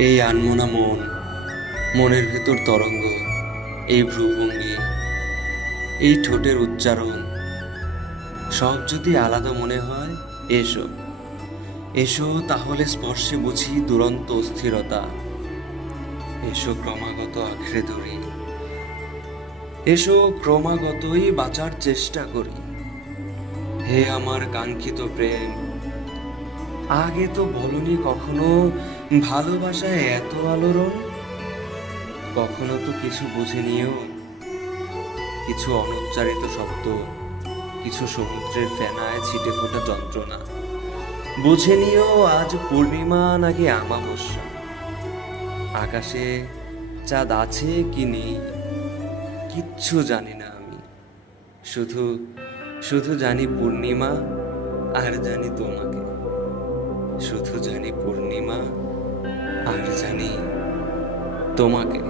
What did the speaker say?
এই আনমনা মন, মনের ভেতর তরঙ্গ, এই ভ্রুভঙ্গি, এই ঠোঁটের উচ্চারণ, সব যদি আলাদা মনে হয়, এসো এসো তাহলে স্পর্শে বুঝি দুরন্ত অস্থিরতা। এসো ক্রমাগত আঁকড়ে ধরি, এসো ক্রমাগতই বাঁচার চেষ্টা করি। হে আমার কাঙ্ক্ষিত প্রেম, আগে তো বলনি কখনো ভালোবাসায় এত আলোড়ন। কখনো তো কিছু বুঝে নিও, কিছু অনুচ্চারিত শব্দ, কিছু সমুদ্রের ফেনায় ছিটে ফোটা যন্ত্রণা। বুঝে নিও আজ পূর্ণিমা নাকি আমাবস্যা, আকাশে চাঁদ আছে কি নেই কিচ্ছু জানি না আমি। শুধু শুধু জানি পূর্ণিমা, আর জানি তোমাকে। শুধু জানি পূর্ণিমা, আর জানি তোমাকে।